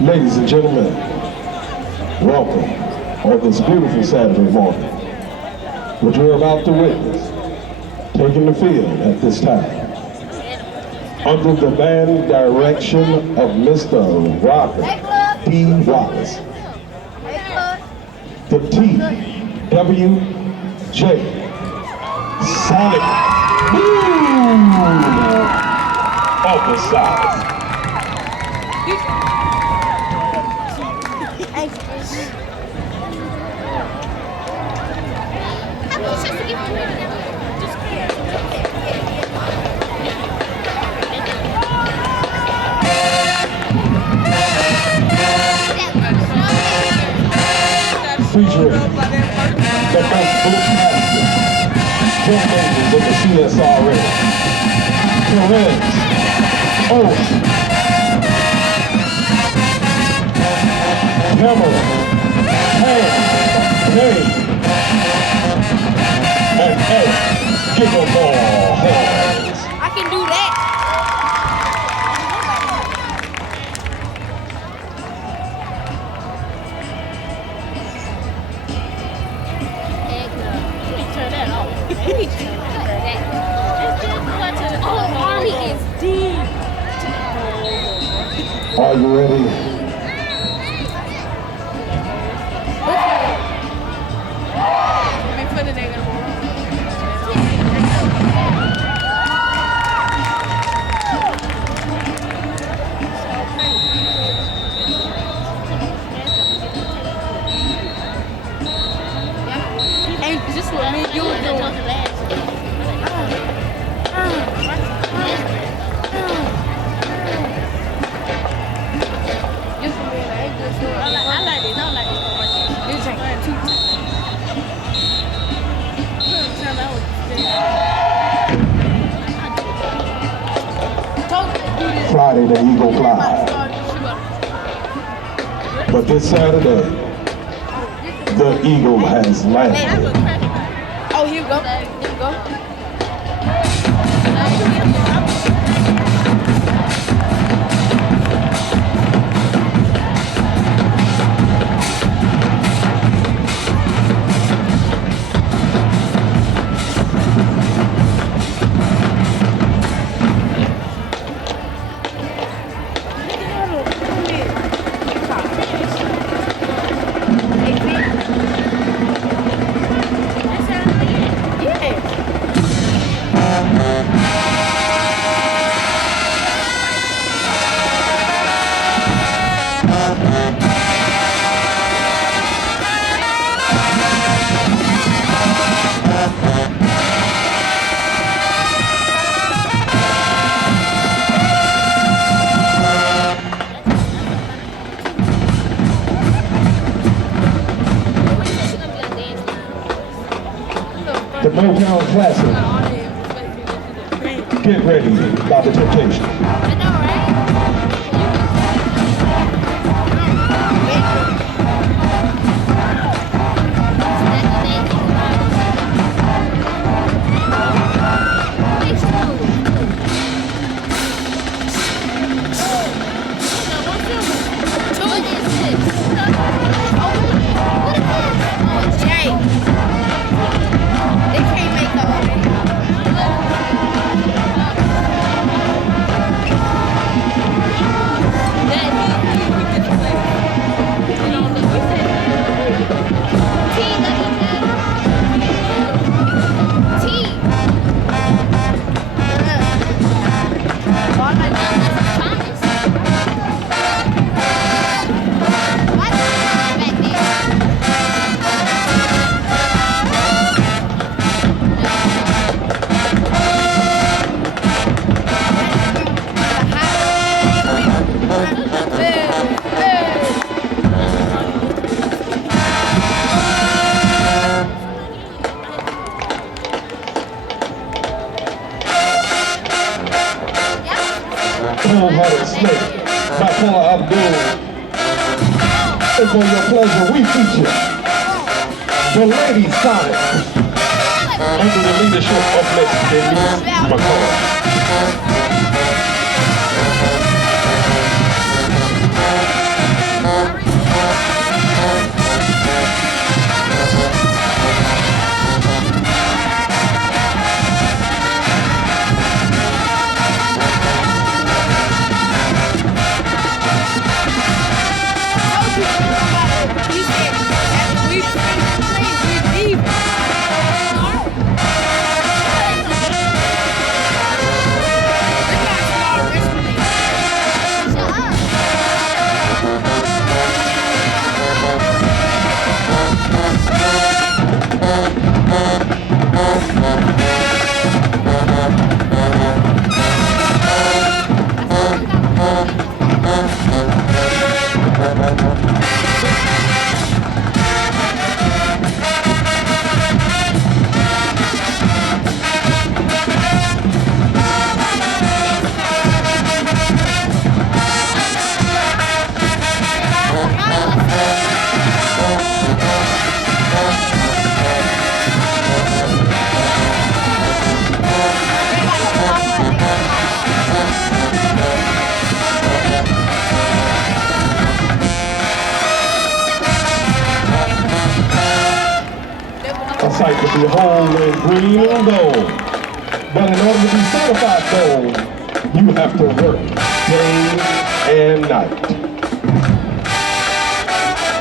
Ladies and gentlemen, welcome on this beautiful Saturday morning. What you're about to witness, taking the field at this time, under the band direction of Mr. Robert D. Wallace, the TWJ Sonic Boom of the South. Featuring the most bookmaster, drum majors of the CSRA, Perez, Owen, Pamela, Ham, Dave, and Eric Giggleball Halls. I can do that. Turn that off. Oh, Army is deep. Are you ready? Just what me and you were doing. Friday the Eagle fly. But this Saturday, the Eagle has landed. Oh, here we go. Here we go. The Motown Classic. Get ready by the Temptation. I know, right? Cold-hearted snake by Paula Abdul. And for your pleasure, we feature the Lady Sonic under the leadership of Miss Denise McCoy. the whole in green and gold. But in order to be certified gold, you have to work day and night.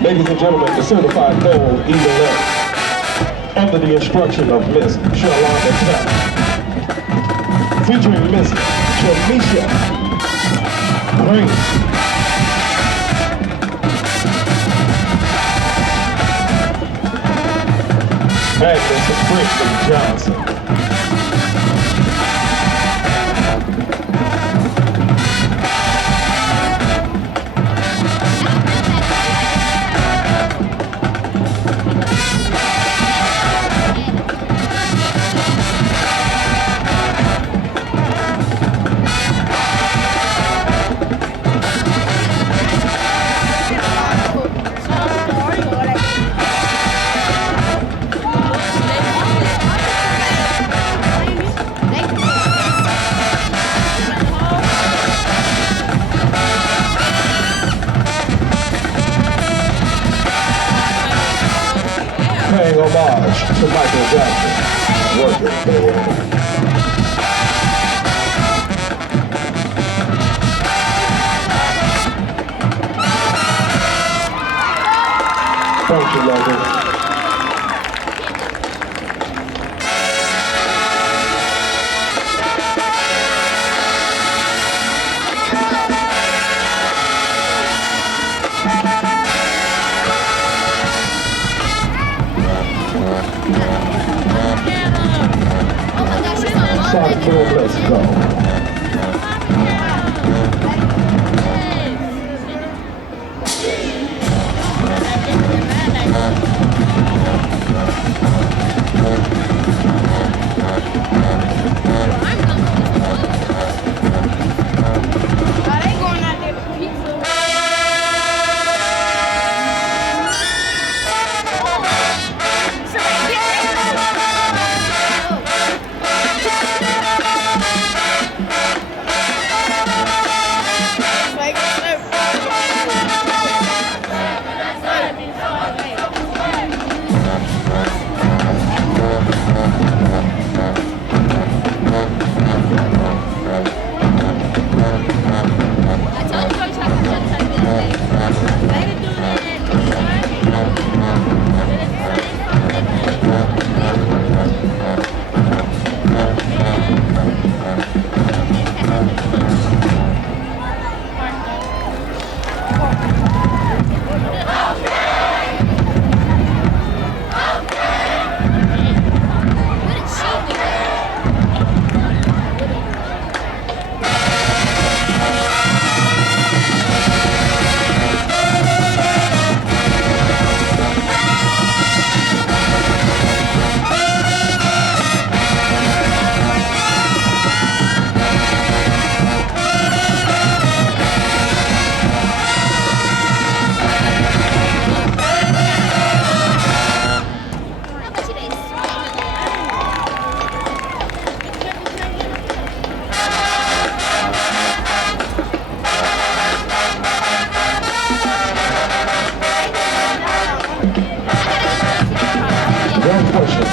Ladies and gentlemen, the certified gold Eagle X, under the instruction of Miss Csra, featuring Miss Jamisha Green. Magnus Brinkman Johnson. Paying homage to Michael Jackson. Work it, baby. Thank you, Logan. Side four, let's go.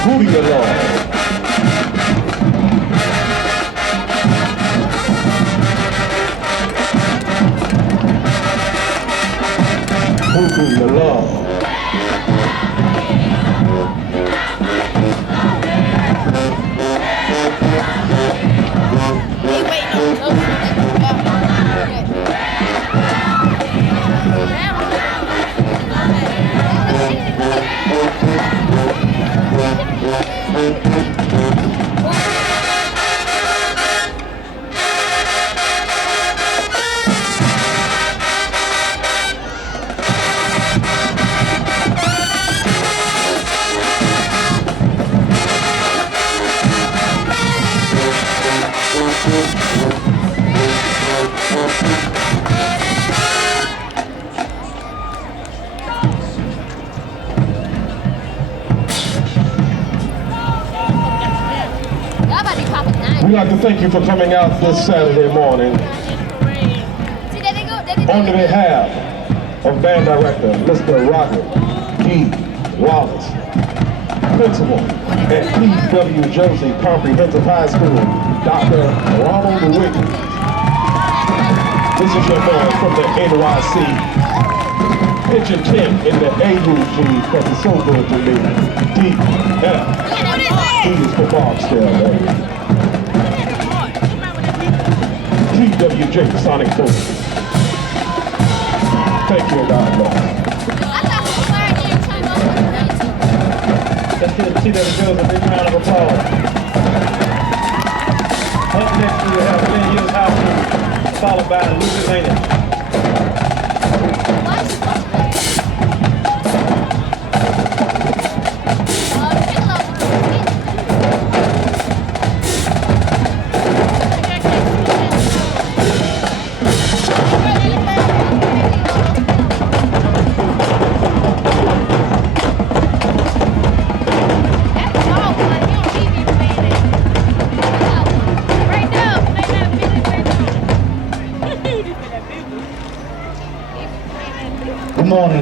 Who do you love? Who do you love? We'd like to thank you for coming out this Saturday morning. On behalf of band director, Mr. Robert D. Wallace, principal at P.W. Josey Comprehensive High School, Dr. Ronald Wiggins. This is your boy from the NYC. Pitching 10 in the AUG because it's so good to me. D.F. He is the box there, baby. TWJ Sonic Boom. Thank you, God bless. Let's give T.W. Josey a big round of applause. Up next we have Glen Hills High School, followed by Louisiana. Good morning.